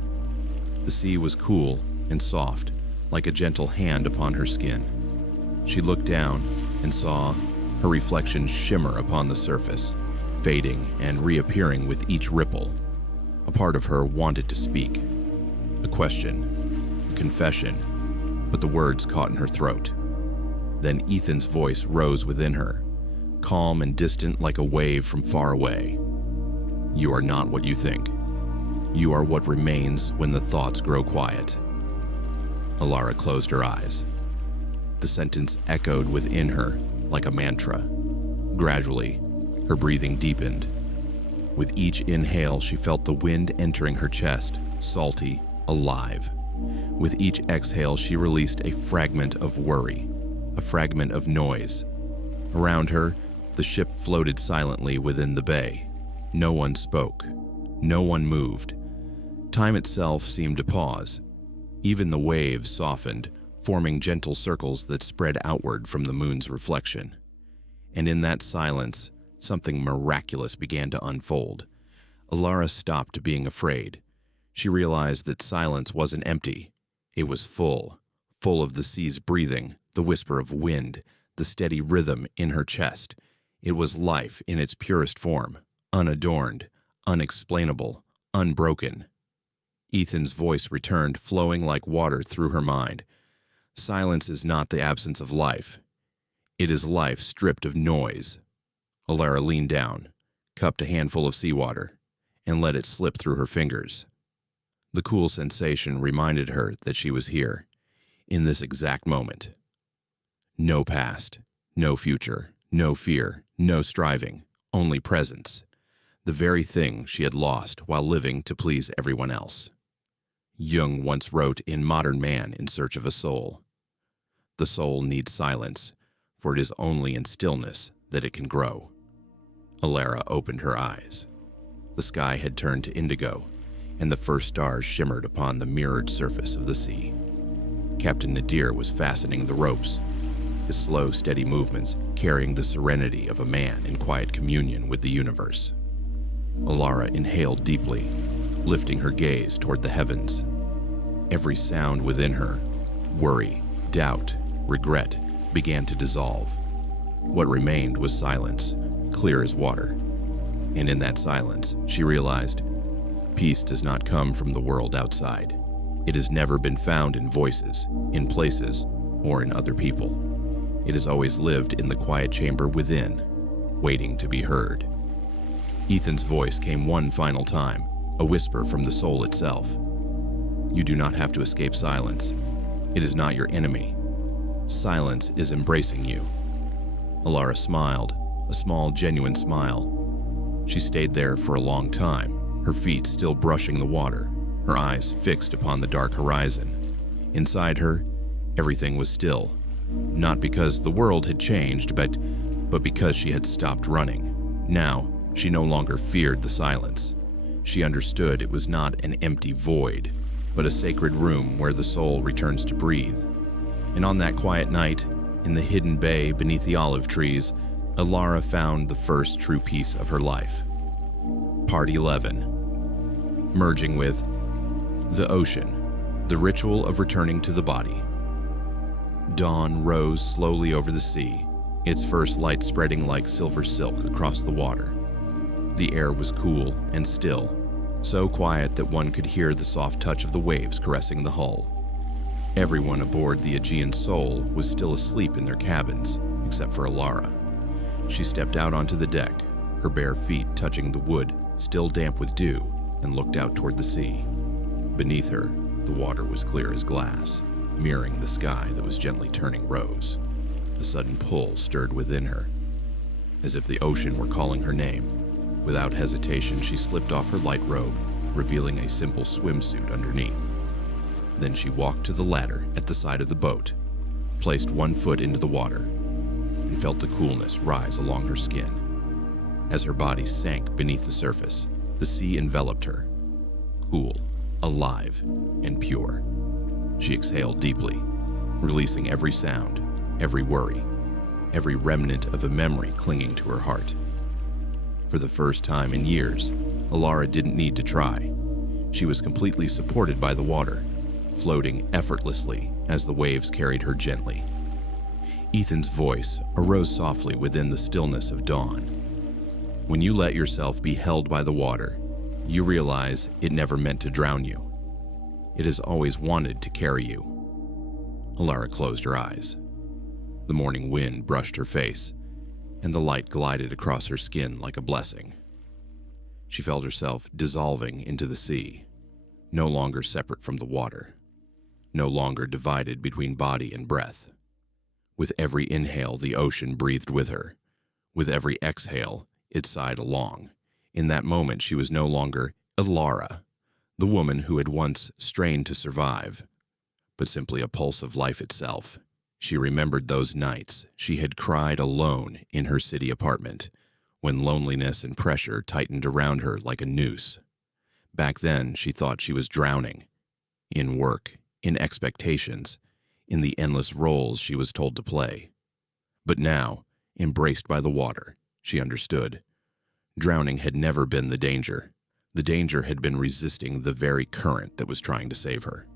The sea was cool and soft, like a gentle hand upon her skin. She looked down and saw her reflection shimmer upon the surface, fading and reappearing with each ripple. A part of her wanted to speak. A question, a confession, but the words caught in her throat. Then Ethan's voice rose within her, calm and distant like a wave from far away. You are not what you think. You are what remains when the thoughts grow quiet. Elara closed her eyes. The sentence echoed within her like a mantra. Gradually, her breathing deepened. With each inhale, she felt the wind entering her chest, salty, alive. With each exhale, she released a fragment of worry, a fragment of noise. Around her, the ship floated silently within the bay. No one spoke. No one moved. Time itself seemed to pause. Even the waves softened, forming gentle circles that spread outward from the moon's reflection. And in that silence, something miraculous began to unfold. Elara stopped being afraid. She realized that silence wasn't empty. It was full of the sea's breathing, the whisper of wind, the steady rhythm in her chest. It was life in its purest form, unadorned, unexplainable, unbroken. Ethan's voice returned, flowing like water through her mind. Silence is not the absence of life. It is life stripped of noise. Elara leaned down, cupped a handful of seawater, and let it slip through her fingers. The cool sensation reminded her that she was here, in this exact moment. No past, no future, no fear, no striving, only presence. The very thing she had lost while living to please everyone else. Jung once wrote in Modern Man in Search of a Soul, "The soul needs silence, for it is only in stillness that it can grow." Elara opened her eyes. The sky had turned to indigo, and the first stars shimmered upon the mirrored surface of the sea. Captain Nadir was fastening the ropes, his slow, steady movements carrying the serenity of a man in quiet communion with the universe. Elara inhaled deeply, lifting her gaze toward the heavens. Every sound within her, worry, doubt, regret, began to dissolve. What remained was silence, clear as water. And in that silence, she realized, peace does not come from the world outside. It has never been found in voices, in places, or in other people. It has always lived in the quiet chamber within, waiting to be heard. Ethan's voice came one final time, a whisper from the soul itself. You do not have to escape silence. It is not your enemy. Silence is embracing you. Elara smiled, a small, genuine smile. She stayed there for a long time, her feet still brushing the water, her eyes fixed upon the dark horizon. Inside her, everything was still, not because the world had changed, but because she had stopped running. Now, she no longer feared the silence. She understood it was not an empty void, but a sacred room where the soul returns to breathe. And on that quiet night, in the hidden bay beneath the olive trees, Elara found the first true peace of her life. Part 11. Merging with the ocean, the ritual of returning to the body. Dawn rose slowly over the sea, its first light spreading like silver silk across the water. The air was cool and still, so quiet that one could hear the soft touch of the waves caressing the hull. Everyone aboard the Aegean Soul was still asleep in their cabins, except for Elara. She stepped out onto the deck, her bare feet touching the wood, still damp with dew, and looked out toward the sea. Beneath her, the water was clear as glass, mirroring the sky that was gently turning rose. A sudden pull stirred within her, as if the ocean were calling her name. Without hesitation, she slipped off her light robe, revealing a simple swimsuit underneath. Then she walked to the ladder at the side of the boat, placed one foot into the water, and felt the coolness rise along her skin. As her body sank beneath the surface, the sea enveloped her, cool, alive, and pure. She exhaled deeply, releasing every sound, every worry, every remnant of a memory clinging to her heart. For the first time in years, Elara didn't need to try. She was completely supported by the water, floating effortlessly as the waves carried her gently. Ethan's voice arose softly within the stillness of dawn. When you let yourself be held by the water, you realize it never meant to drown you. It has always wanted to carry you. Elara closed her eyes. The morning wind brushed her face, and the light glided across her skin like a blessing. She felt herself dissolving into the sea, no longer separate from the water, no longer divided between body and breath. With every inhale, the ocean breathed with her. With every exhale, it sighed along. In that moment, she was no longer Elara, the woman who had once strained to survive, but simply a pulse of life itself. She remembered those nights she had cried alone in her city apartment, when loneliness and pressure tightened around her like a noose. Back then, she thought she was drowning. In work, in expectations, in the endless roles she was told to play. But now, embraced by the water, she understood. Drowning had never been the danger. The danger had been resisting the very current that was trying to save her.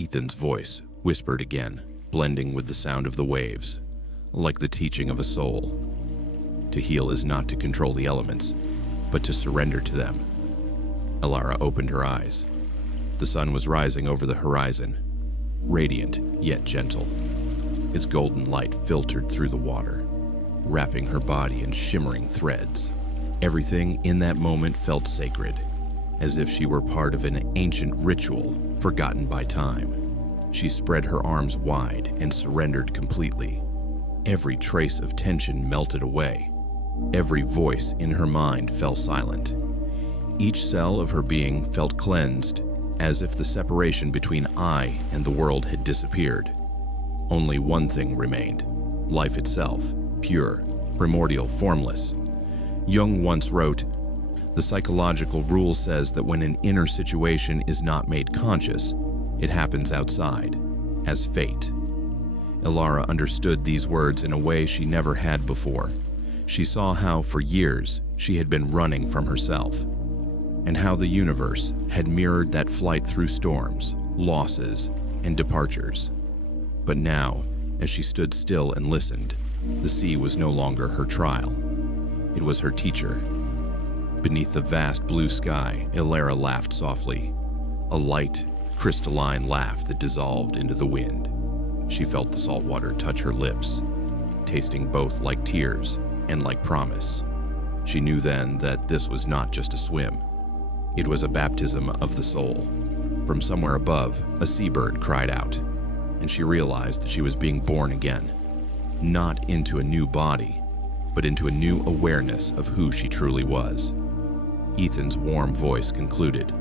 Ethan's voice whispered again, blending with the sound of the waves, like the teaching of a soul. To heal is not to control the elements, but to surrender to them. Elara opened her eyes. The sun was rising over the horizon, radiant yet gentle. Its golden light filtered through the water, wrapping her body in shimmering threads. Everything in that moment felt sacred, as if she were part of an ancient ritual forgotten by time. She spread her arms wide and surrendered completely. Every trace of tension melted away. Every voice in her mind fell silent. Each cell of her being felt cleansed, as if the separation between I and the world had disappeared. Only one thing remained: life itself, pure, primordial, formless. Jung once wrote, "The psychological rule says that when an inner situation is not made conscious, it happens outside, as fate." Elara understood these words in a way she never had before. She saw how, for years, she had been running from herself, and how the universe had mirrored that flight through storms, losses, and departures. But now, as she stood still and listened, the sea was no longer her trial. It was her teacher. Beneath the vast blue sky, Elara laughed softly, a light, crystalline laugh that dissolved into the wind. She felt the salt water touch her lips, tasting both like tears and like promise. She knew then that this was not just a swim. It was a baptism of the soul. From somewhere above, a seabird cried out, and she realized that she was being born again, not into a new body, but into a new awareness of who she truly was. Ethan's warm voice concluded,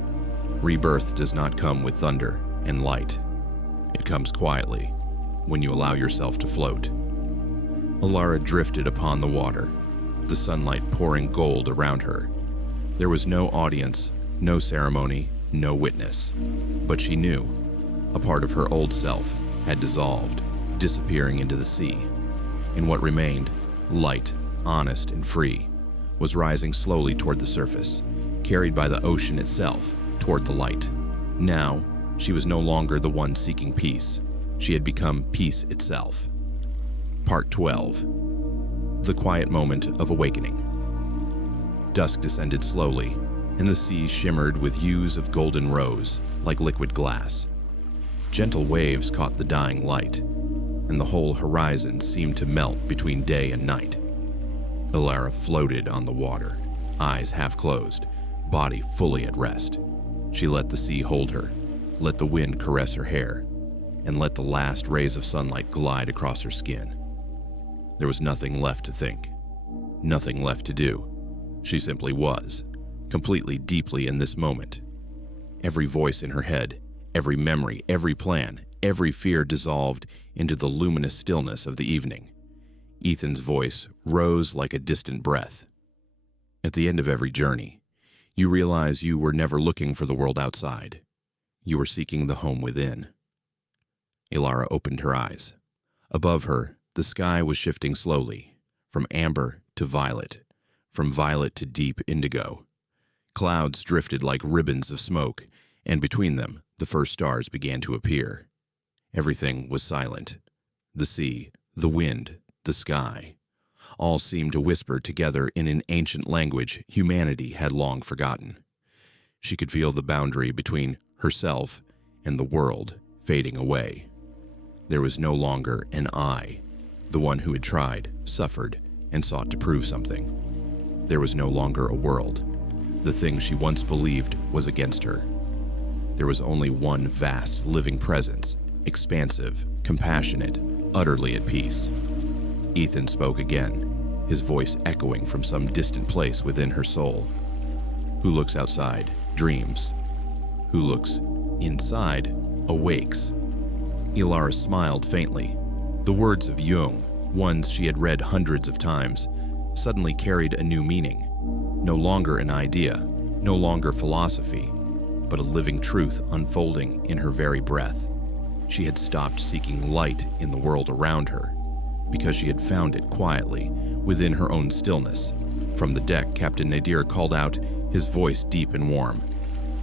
"Rebirth does not come with thunder and light. It comes quietly, when you allow yourself to float." Elara drifted upon the water, the sunlight pouring gold around her. There was no audience, no ceremony, no witness. But she knew a part of her old self had dissolved, disappearing into the sea. And what remained, light, honest, and free, was rising slowly toward the surface, carried by the ocean itself toward the light. Now, she was no longer the one seeking peace. She had become peace itself. Part 12. The quiet moment of awakening. Dusk descended slowly, and the sea shimmered with hues of golden rose, like liquid glass. Gentle waves caught the dying light, and the whole horizon seemed to melt between day and night. Elara floated on the water, eyes half closed, body fully at rest. She let the sea hold her, let the wind caress her hair, and let the last rays of sunlight glide across her skin. There was nothing left to think, nothing left to do. She simply was, completely deeply in this moment. Every voice in her head, every memory, every plan, every fear dissolved into the luminous stillness of the evening. Ethan's voice rose like a distant breath. At the end of every journey, you realize you were never looking for the world outside. You were seeking the home within. Elara opened her eyes. Above her, the sky was shifting slowly, from amber to violet, from violet to deep indigo. Clouds drifted like ribbons of smoke, and between them, the first stars began to appear. Everything was silent. The sea, the wind, the sky. All seemed to whisper together in an ancient language humanity had long forgotten. She could feel the boundary between herself and the world fading away. There was no longer an I, the one who had tried, suffered, and sought to prove something. There was no longer a world. The thing she once believed was against her. There was only one vast living presence, expansive, compassionate, utterly at peace. Ethan spoke again, his voice echoing from some distant place within her soul. Who looks outside, dreams. Who looks inside, awakes. Elara smiled faintly. The words of Jung, ones she had read hundreds of times, suddenly carried a new meaning. No longer an idea, no longer philosophy, but a living truth unfolding in her very breath. She had stopped seeking light in the world around her, because she had found it quietly, within her own stillness. From the deck, Captain Nadir called out, his voice deep and warm.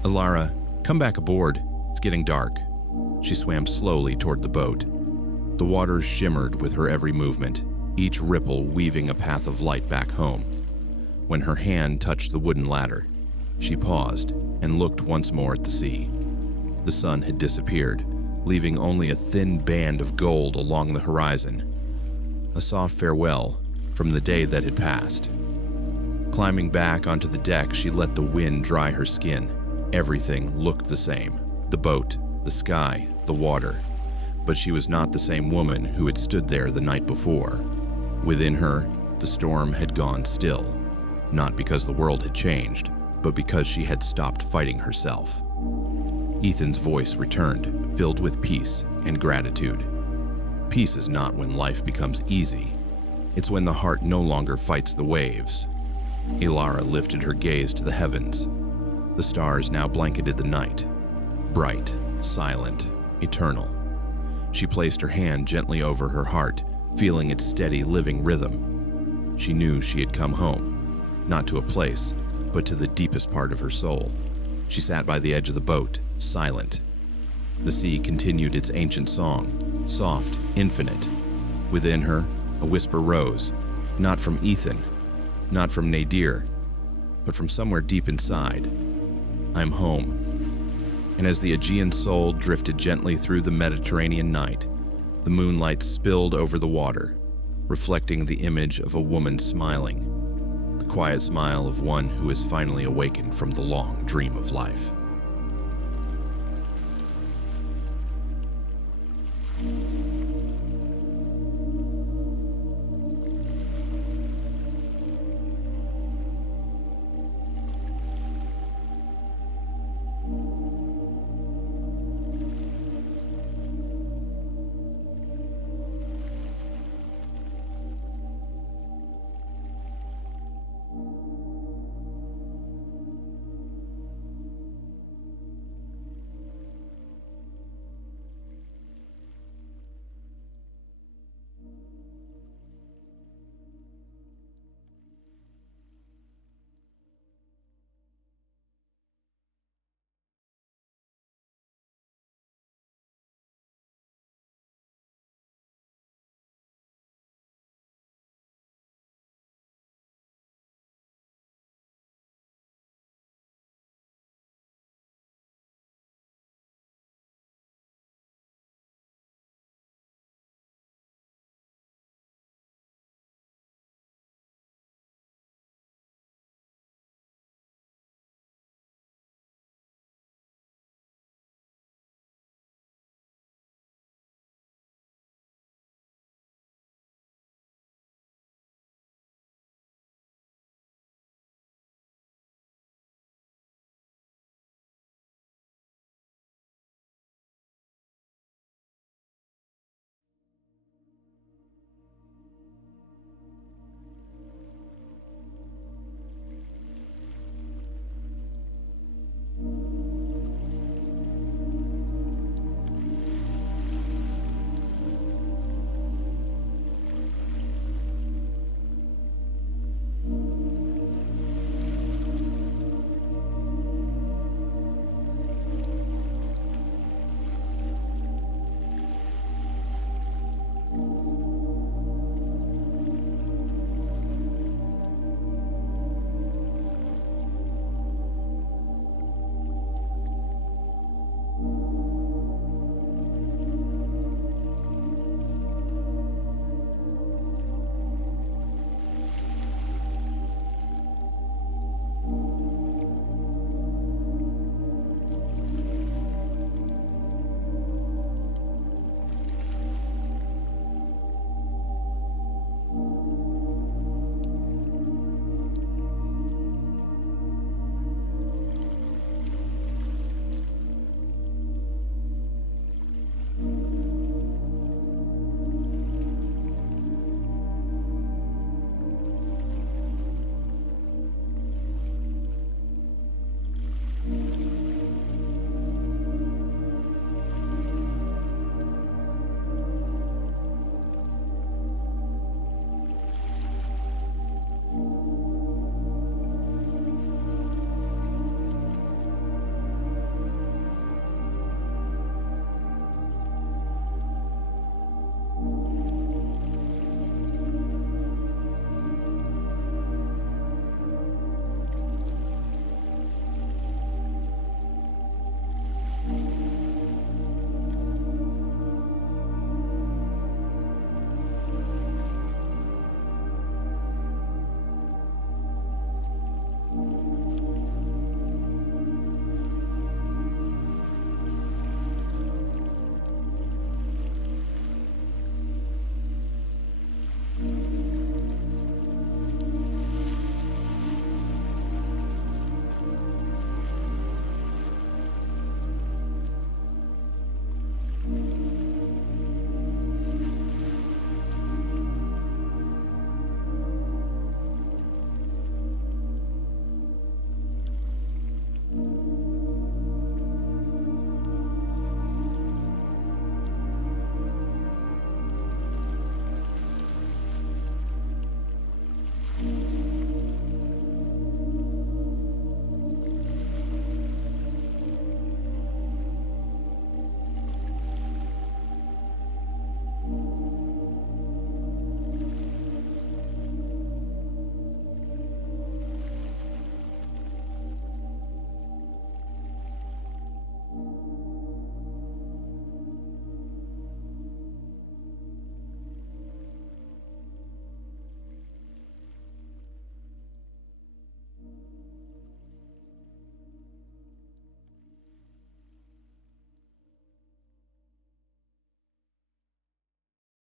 "Elara, come back aboard. It's getting dark." She swam slowly toward the boat. The waters shimmered with her every movement, each ripple weaving a path of light back home. When her hand touched the wooden ladder, she paused and looked once more at the sea. The sun had disappeared, leaving only a thin band of gold along the horizon. A soft farewell from the day that had passed. Climbing back onto the deck, she let the wind dry her skin. Everything looked the same. The boat, the sky, the water. But she was not the same woman who had stood there the night before. Within her, the storm had gone still. Not because the world had changed, but because she had stopped fighting herself. Ethan's voice returned, filled with peace and gratitude. Peace is not when life becomes easy. It's when the heart no longer fights the waves. Elara lifted her gaze to the heavens. The stars now blanketed the night. Bright, silent, eternal. She placed her hand gently over her heart, feeling its steady, living rhythm. She knew she had come home. Not to a place, but to the deepest part of her soul. She sat by the edge of the boat, silent. The sea continued its ancient song, soft, infinite. Within her, a whisper rose, not from Ethan, not from Nadir, but from somewhere deep inside. I'm home. And as the Aegean soul drifted gently through the Mediterranean night, the moonlight spilled over the water, reflecting the image of a woman smiling. The quiet smile of one who has finally awakened from the long dream of life.